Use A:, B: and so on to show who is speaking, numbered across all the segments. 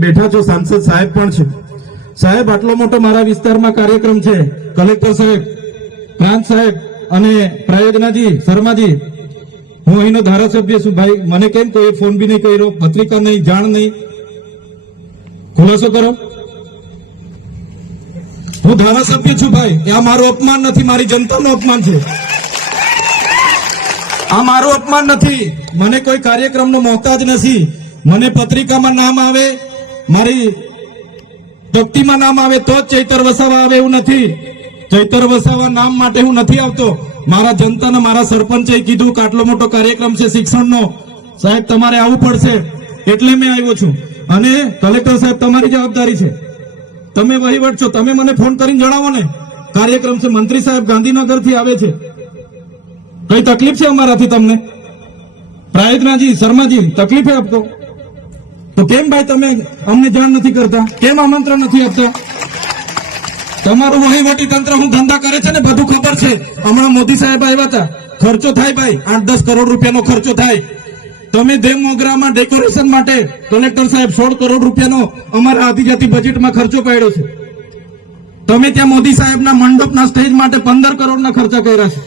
A: બેઠા છો સાંસદ સાહેબ પણ છે સાહેબ આટલો મોટો મારા વિસ્તારમાં કાર્યક્રમ છે કલેક્ટર સાહેબ પ્રાંત સાહેબ અને પ્રાયોજનાજી શર્માજી હું અહીંનો ધારાસભ્ય છું ભાઈ મને કેમ કોઈ ફોન બી નહીં કર્યો પત્રિકા નહીં જાણ નહીં ખુલાસો કરો હું ધારાસભ્ય છું ભાઈ આ મારું અપમાન નથી મારી જનતાનું અપમાન છે આ મારું અપમાન નથી મને કોઈ કાર્યક્રમનો મોહતાજ નથી મને પત્રિકામાં નામ આવે મારી તકતીમાં નામ આવે તો જ ચૈતર વસાવા આવે એવું નથી ચૈતર વસાવા નામ માટે હું નથી આવતો મારા જનતાને મારા સરપંચે કીધું કે આટલો મોટો કાર્યક્રમ છે શિક્ષણનો સાહેબ તમારે આવવું પડશે એટલે મેં આવ્યો છું અને કલેક્ટર સાહેબ તમારી જવાબદારી છે તમે વહીવટ છો તમે મને ફોન કરીને જણાવો ને કાર્યક્રમ છે મંત્રી સાહેબ ગાંધીનગર થી આવે છે કઈ તકલીફ છે અમારાથી તમને પ્રાયતનાજી શર્માજી તકલીફે આપતો તો કેમ ભાઈ તમે અમને જાણ નથી કરતા કેમ આમંત્રણ નથી આપતા તમારું વહીવટી તંત્ર હું ધંધા કરે છે ને બધું ખબર છે હમણાં મોદી સાહેબ આવ્યા હતા ખર્ચો થાય ભાઈ આઠ દસ કરોડ રૂપિયાનો ખર્ચો થાય તમે દેવ મોગરામાં ડેકોરેશન માટે કલેક્ટર સાહેબ સોળ કરોડ રૂપિયાનો અમારા આદિજાતિ બજેટમાં ખર્ચો પાડ્યો છે તમે ત્યાં મોદી સાહેબના મંડપના સ્ટેજ માટે પંદર કરોડના ખર્ચા કર્યા છે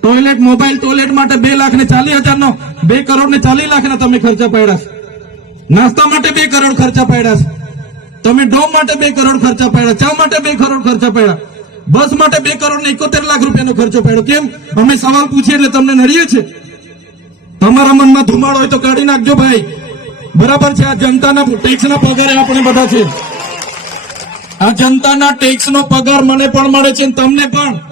A: ટોયલેટ મોબાઈલ ટોયલેટ માટે બે લાખ ને ચાલીસ હજારનો બે કરોડ ને ચાલીસ લાખના તમે ખર્ચા પાડ્યા છે નાસ્તા માટે બે કરોડ ખર્ચા પડ્યા છે તમે ડોમ માટે બે કરોડ ખર્ચા પડ્યા ચા માટે બે કરોડ ખર્ચા પડ્યા બસ માટે બે કરોડ ને એકોતેર લાખ રૂપિયાનો ખર્ચો પડ્યો કેમ અમે સવાલ પૂછીએ એટલે તમને નડીએ છે તમારા મનમાં ધુમાડો હોય તો કાઢી નાખજો ભાઈ બરાબર છે આ જનતાના ટેક્સના પગારે આપણે બધા છે આ જનતાના ટેક્સનો પગાર મને પણ મળે છે તમને પણ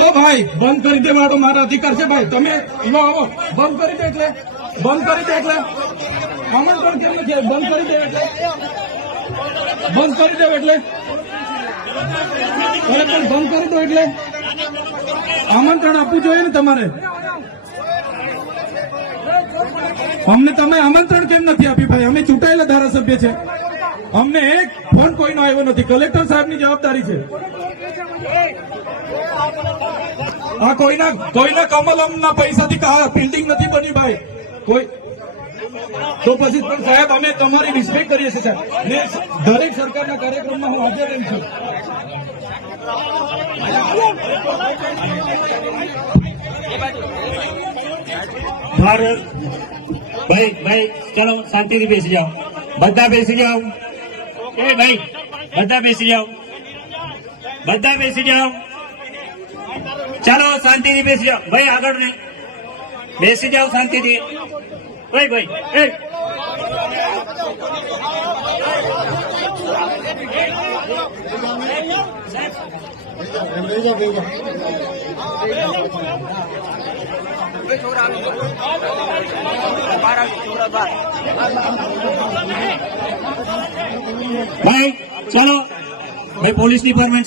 A: ઓ ભાઈ બંધ કરી દે મારો મારા અધિકાર છે ભાઈ તમે લો આવો બંધ કરી દે એટલે બંધ કરી દે એટલે કોમન પણ કેમ નથી બંધ કરી દે એટલે બંધ કરી દે એટલે અરે બંધ કરી દો એટલે આમંત્રણ આપવું જોઈએ ને તમારે અમને તમે આમંત્રણ કેમ નથી આપી ભાઈ અમે ચૂંટાયેલા ધારાસભ્ય છે અમને એક ફોન કોઈનો આવ્યો નથી કલેક્ટર સાહેબની જવાબદારી છે આ કોઈના કોઈના કમલ અમના પૈસાથી બિલ્ડિંગ નથી બની ભાઈ કોઈ તો પછી પણ સાહેબ અમે તમારી રિસ્પેક્ટ કરીએ છીએ સાહેબ દરેક સરકારના કાર્યક્રમમાં હું હાજર રહી છું
B: ભારત ભાઈ ભાઈ ચલો શાંતિથી બેસી જાઓ બધા બેસી જાઓ એ ભાઈ બધા બેસી જાઓ બધા બેસી જાઓ ચાલો શાંતિથી બેસી જાઓ ભાઈ આગળ નહીં બેસી જાઓ શાંતિથી ભાઈ ભાઈ એ ભાઈ ચલો ભાઈ પોલીસ ડિપાર્ટમેન્ટ